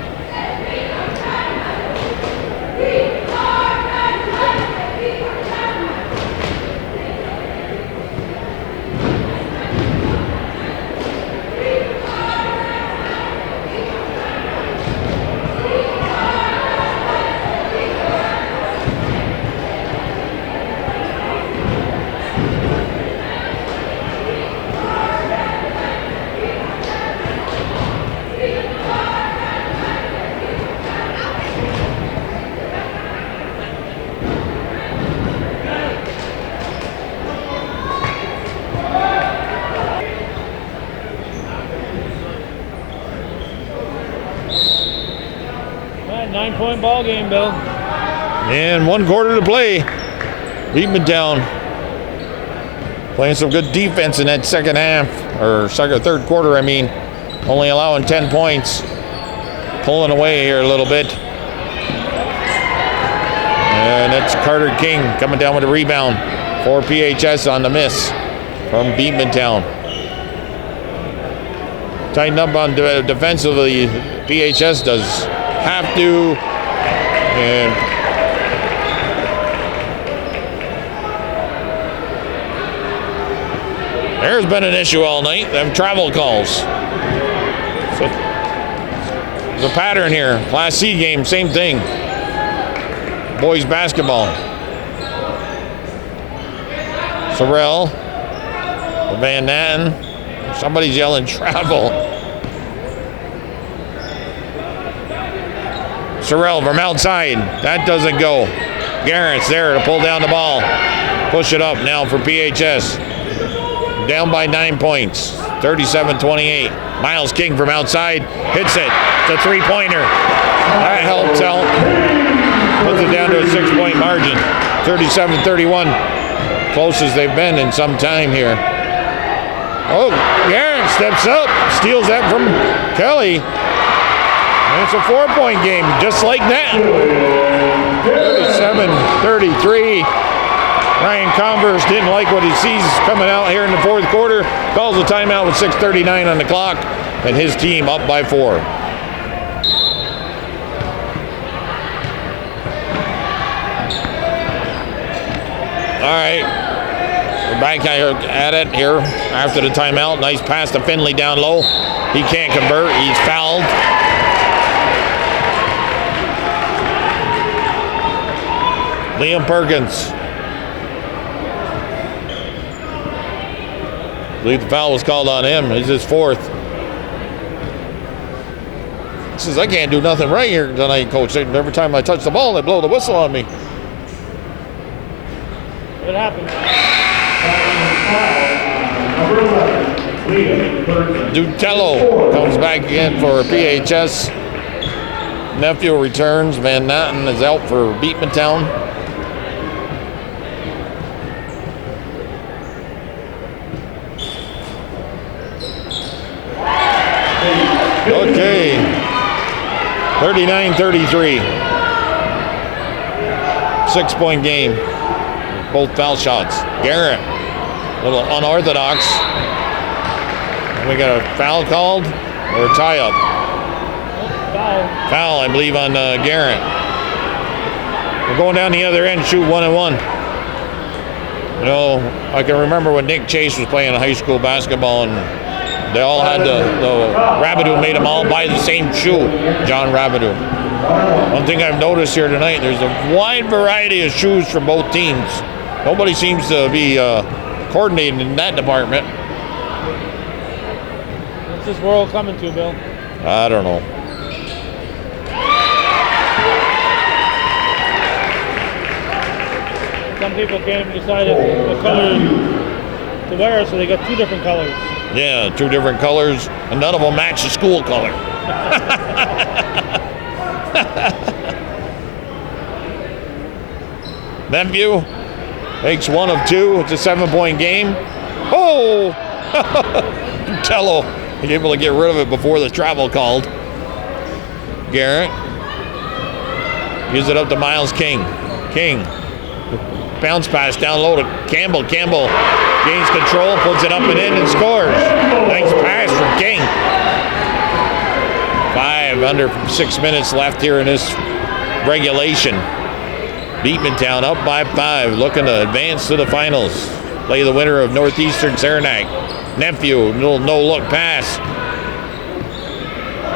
9-point ball game, Bill. And 1 quarter to play. Beekmantown playing some good defense in that second half, or third quarter, I mean. Only allowing 10 points. Pulling away here a little bit. And that's Carter King coming down with a rebound for PHS on the miss from Beekmantown. Tighten up on defensively. PHS does have to. And there's been an issue all night, them travel calls. So there's a pattern here. Class C game, same thing. Boys basketball. Sorrell, Van Natten. Somebody's yelling travel. Sorrell from outside. That doesn't go. Garrett's there to pull down the ball. Push it up now for PHS. Down by 9 points. 37-28. Miles King from outside. Hits it. It's a three-pointer. That helps out. Puts it down to a 6-point margin. 37-31. Closest they've been in some time here. Oh, Garrett steps up. Steals that from Kelly. And it's a 4-point game, just like that. 37-33. Ryan Converse didn't like what he sees coming out here in the fourth quarter. Calls a timeout with 6:39 on the clock, and his team up by 4. All right, we're back at it here after the timeout. Nice pass to Finley down low. He can't convert. He's fouled. Liam Perkins. I believe the foul was called on him. It's his 4th. He says, I can't do nothing right here tonight, Coach. Every time I touch the ball, they blow the whistle on me. What happened? Dutello comes back again for PHS. Nephew returns. Van Natten is out for Beekmantown. Okay, 39-33. 6-point game. Both foul shots. Garrett, a little unorthodox. We got a foul called or a tie-up? Foul, I believe, on Garrett. We're going down the other end, shoot 1-and-1. You know, I can remember when Nick Chase was playing high school basketball, and They all had the Rabideau made them all buy the same shoe, John Rabideau. One thing I've noticed here tonight, there's a wide variety of shoes from both teams. Nobody seems to be coordinating in that department. What's this world coming to, Bill? I don't know. Some people can't even decide what color to wear, so they got 2 different colors. Yeah, 2 different colors, and none of them match the school color. Nephew makes 1 of 2. It's a 7-point game. Oh! Tello able to get rid of it before the travel called. Garrett gives it up to Miles King. King. Bounce pass down low to Campbell. Campbell gains control, puts it up and in, and scores. Nice pass from King. 5 under 6 minutes left here in this regulation. Beekmantown up by 5, looking to advance to the finals. Play the winner of Northeastern Saranac. Nephew, little no-look pass.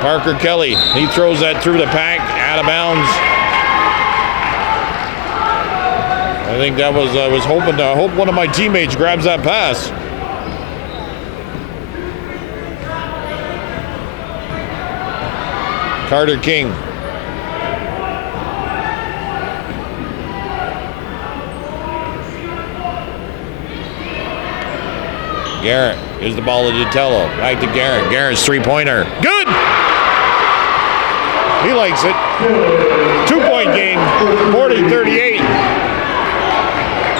Parker Kelly, he throws that through the pack, out of bounds. I think that was, I hope one of my teammates grabs that pass. Carter King. Garrett gives the ball to Ditello. Back to Garrett. Garrett's 3-pointer. Good! He likes it. 2-point game, 40-38.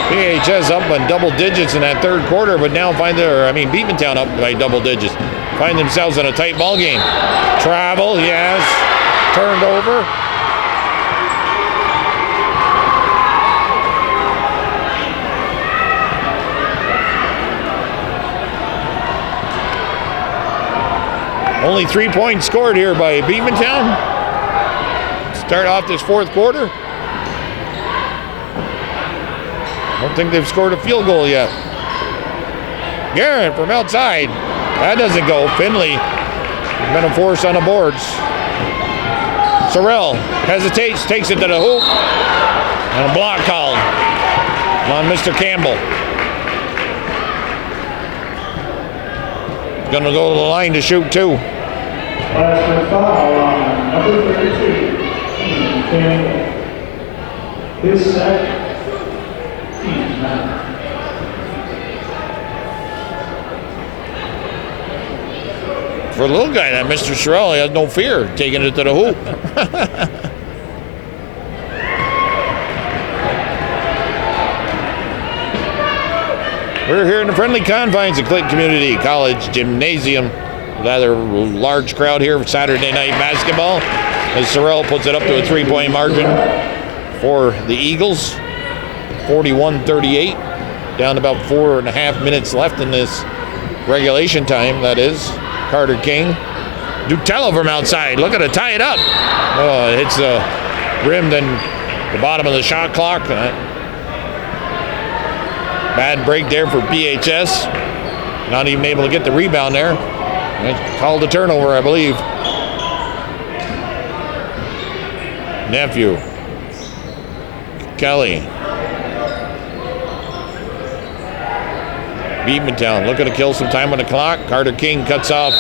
PHS up in double digits in that third quarter, but now Beekmantown up by double digits. Find themselves in a tight ball game. Travel, yes. Turned over. Only 3 points scored here by Beekmantown. Start off this fourth quarter. Don't think they've scored a field goal yet. Garrett from outside. That doesn't go. Finley been a force on the boards. Sorrell hesitates, takes it to the hoop. And a block called on Mr. Campbell. Gonna go to the line to shoot 2. Last foul on number 32, Campbell. His second, team's 9. For a little guy, that Mr. Sorrell, he has no fear taking it to the hoop. We're here in the friendly confines of Clinton Community College Gymnasium. Rather large crowd here for Saturday night basketball. As Sorrell puts it up to a 3-point margin for the Eagles. 41-38. Down to about 4.5 minutes left in this regulation time, that is. Carter King. Ditello from outside. Looking to tie it up. Oh, it hits the rim, then the bottom of the shot clock. Bad break there for BHS. Not even able to get the rebound there. Called a turnover, I believe. Nephew. Kelly. Beekmantown looking to kill some time on the clock. Carter King cuts off,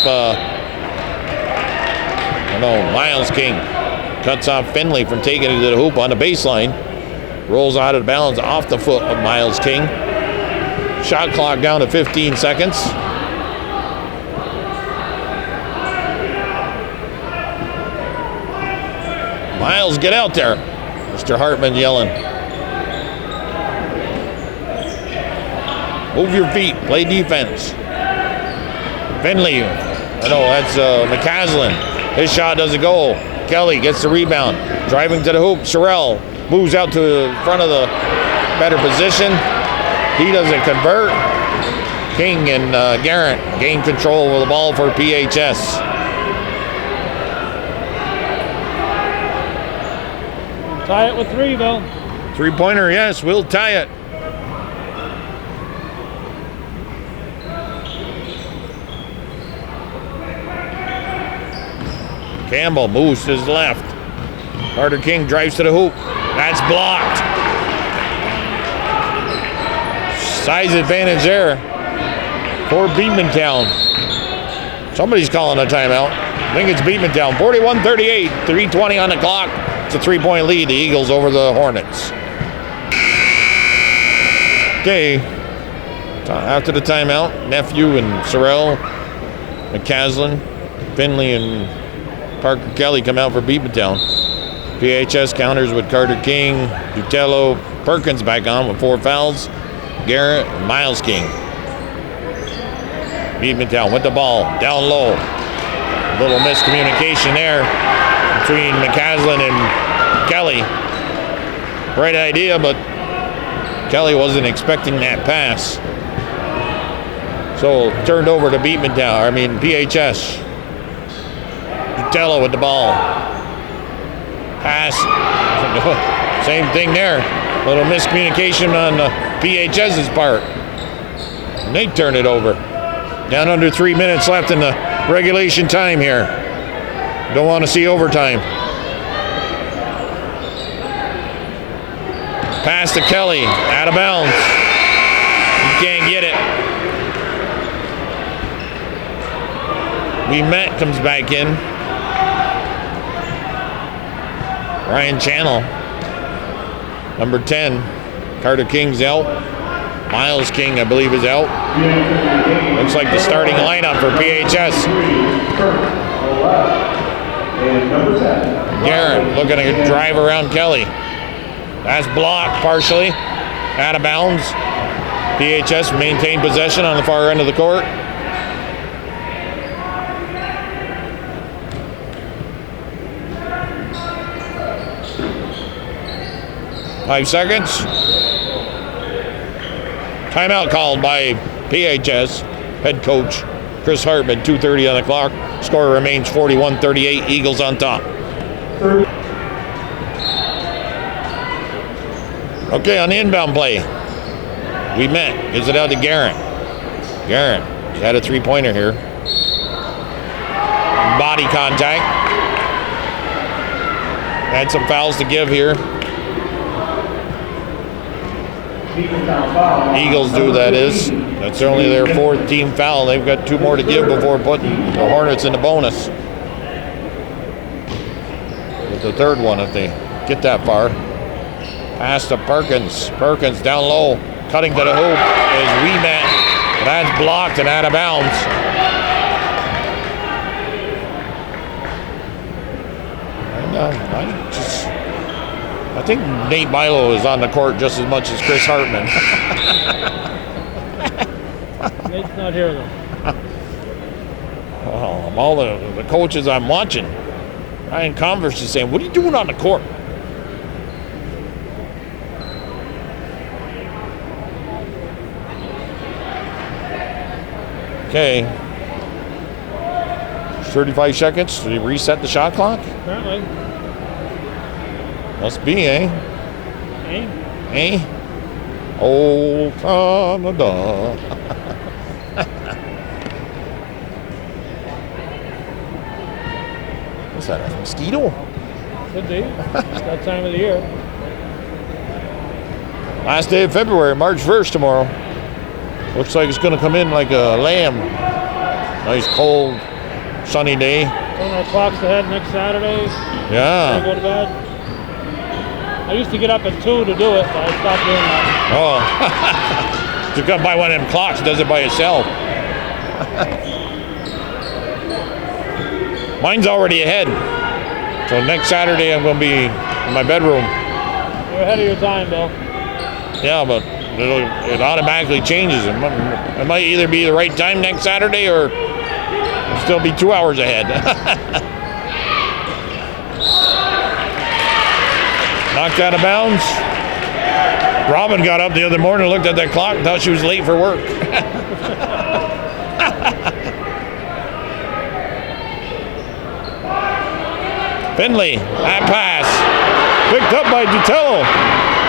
Miles King cuts off Finley from taking it to the hoop on the baseline. Rolls out of bounds off the foot of Miles King. Shot clock down to 15 seconds. Miles, get out there. Mr. Hartman yelling. Move your feet, play defense. Finley, that's McCaslin. His shot doesn't go. Kelly gets the rebound, driving to the hoop. Sorrell moves out to the front of the better position. He doesn't convert. King and Garrett gain control of the ball for PHS. Tie it with 3, Bill. 3-pointer, yes, we'll tie it. Campbell moves to his left. Carter King drives to the hoop. That's blocked. Size advantage there for Beekmantown. Somebody's calling a timeout. I think it's Beekmantown. 41-38, 3:20 on the clock. It's a 3-point lead, the Eagles over the Hornets. Okay, after the timeout, Nephew and Sorrell, McCaslin, Finley, and Parker Kelly come out for Beekmantown. PHS counters with Carter King, Dutello, Perkins back on with 4 fouls, Garrett, and Miles King. Beekmantown with the ball, down low. A little miscommunication there between McCaslin and Kelly. Right idea, but Kelly wasn't expecting that pass. So turned over to PHS. Dutello with the ball. Pass. Same thing there. A little miscommunication on PHS's part. And they turn it over. Down under 3 minutes left in the regulation time here. Don't want to see overtime. Pass to Kelly, out of bounds. He can't get it. Met comes back in. Ryan Channel, number 10. Carter King's out. Miles King, I believe, is out. Looks like the starting lineup for PHS. Garrett looking to drive around Kelly. That's blocked partially. Out of bounds. PHS maintained possession on the far end of the court. Five seconds. Timeout called by PHS head coach Chris Hartman. 2:30 on the clock. Score remains 41-38. Eagles on top. Okay, on the inbound play, gives it out to Garrett. Garrett had a three-pointer here. Body contact. Had some fouls to give here. Eagles do, that is. That's only their fourth team foul. They've got 2 more to give before putting the Hornets in the bonus. With the third one if they get that far. Pass to Perkins. Perkins down low. Cutting to the hoop is Weemat. That's blocked and out of bounds. And, I think Nate Milo is on the court just as much as Chris Hartman. Nate's not here, though. Well, all the coaches I'm watching, Ryan Converse is saying, what are you doing on the court? Okay. 35 seconds. Did he reset the shot clock? Apparently. Must be, eh? Eh? Eh? Oh, Canada. What's that, a mosquito? Could be. It's that time of the year. Last day of February, March 1st tomorrow. Looks like it's going to come in like a lamb. Nice, cold, sunny day. Turn our clocks ahead next Saturday. Yeah. Go to bed. I used to get up at 2 to do it, but I stopped doing that. Oh. You got to buy one of them clocks, does it by itself. Mine's already ahead. So next Saturday I'm going to be in my bedroom. You're ahead of your time, Bill. Yeah, but it automatically changes. It might either be the right time next Saturday or it'll still be 2 hours ahead. Knocked out of bounds. Robin got up the other morning, looked at that clock, and thought she was late for work. Finley, that pass. Picked up by Dutello.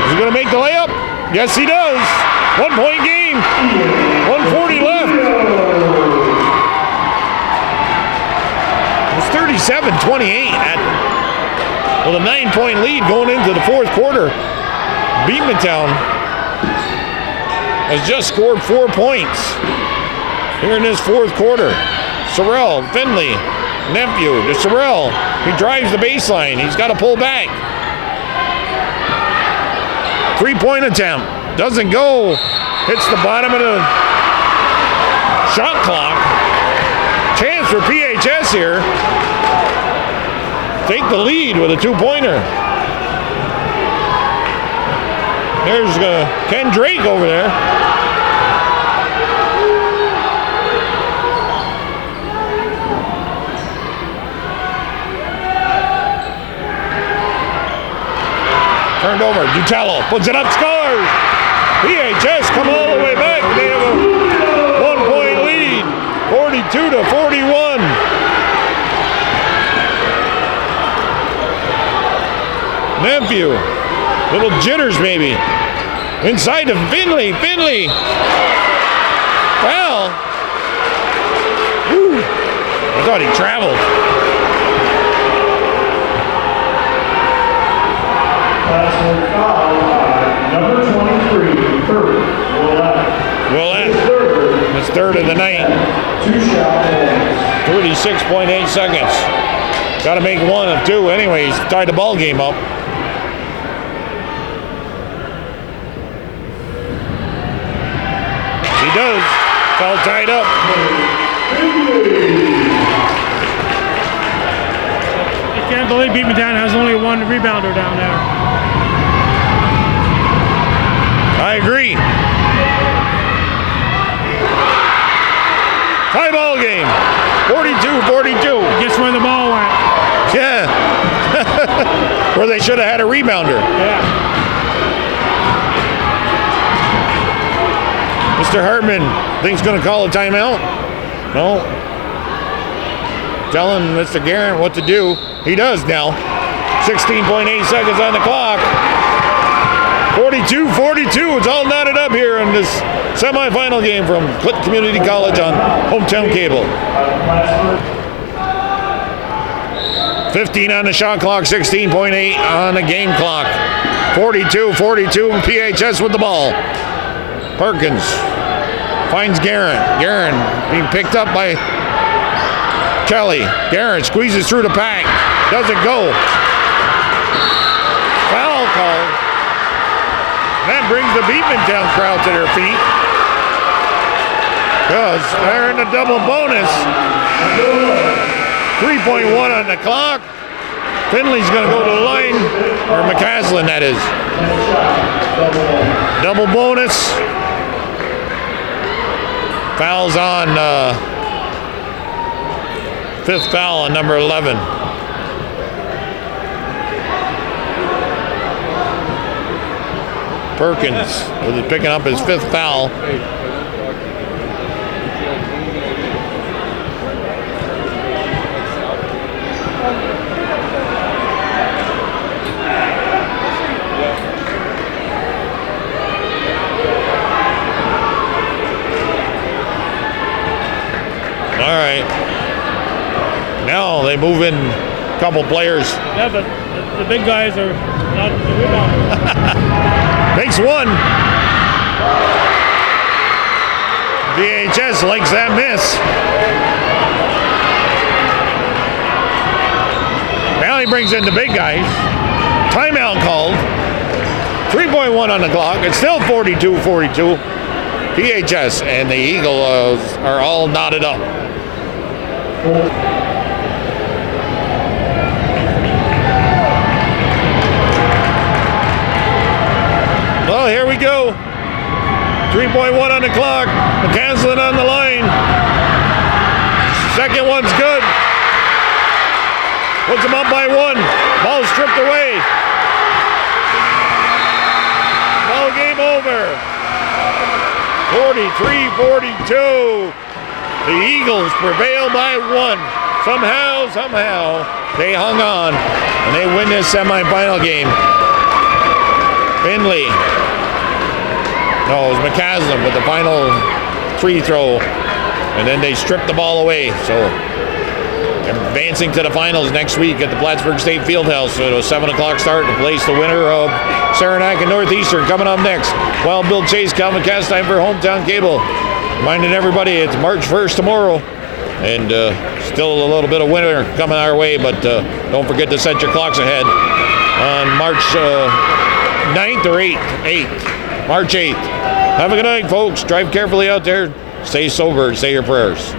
Is he going to make the layup? Yes, he does. 1 point game. 1:40 left. There's 30 27-28 with a 9-point lead going into the fourth quarter. Beekmantown has just scored 4 points here in this fourth quarter. Sorrell, Finley, Nephew to Sorrell. He drives the baseline. He's got to pull back. 3-point attempt. Doesn't go. Hits the bottom of the shot clock. Chance for PHS here. Take the lead with a 2-pointer. There's Ken Drake over there. Turned over. Dutello puts it up, scores. PHS come all the way back. They have a 1-point lead, 42-41. Nephew, little jitters maybe. Inside to Finley. Foul. Woo. I thought he traveled. Plattsburgh foul by number 23, third, Willett. His third of the night. 2 shot points. 36.8 seconds. Got to make one of two anyways. Tied the ball game up. He does. It's all tied up. I can't believe Beekmantown has only one rebounder down there. I agree. Tie ball game. 42-42. Guess where the ball went? Yeah. Where they should have had a rebounder. Yeah. Mr. Hartman thinks going to call a timeout. No. Telling Mr. Garrett what to do. He does now. 16.8 seconds on the clock. 42-42. It's all knotted up here in this semifinal game from Clinton Community College on Hometown Cable. 15 on the shot clock, 16.8 on the game clock. 42-42, PHS with the ball. Perkins finds Guerin. Guerin being picked up by Kelly. Guerin squeezes through the pack. Doesn't go. Foul call. That brings the Beekmantown crowd to their feet. Because they're in the double bonus. 3.1 on the clock. Finley's going to go to the line. Or McCaslin, that is. Double bonus. Fouls on fifth foul on number 11. Perkins is picking up his fifth foul. All right. Now they move in a couple players. Yeah, but the big guys are not the rebounders. Makes one. VHS likes that miss. Now he brings in the big guys. Timeout called. 3.1 on the clock. It's still 42-42. PHS and the Eagles are all knotted up. Well, here we go. 3.1 on the clock. McCaslin on the line. Second one's good. Puts them up by one. Ball stripped away. Ball game over. 43-42. The Eagles prevail by one. Somehow, they hung on and they win this semifinal game. Finley. No, it was McCaslin with the final free throw. And then they stripped the ball away. So advancing to the finals next week at the Plattsburgh State Fieldhouse. So it'll 7 o'clock start to place the winner of Saranac and Northeastern. Coming up next, Wild Bill Chase, Calvin Castine for Hometown Cable. Reminding everybody it's March 1st tomorrow, and still a little bit of winter coming our way, but don't forget to set your clocks ahead on March 9th or 8th. March 8th. Have a good night, folks. Drive carefully out there. Stay sober and say your prayers.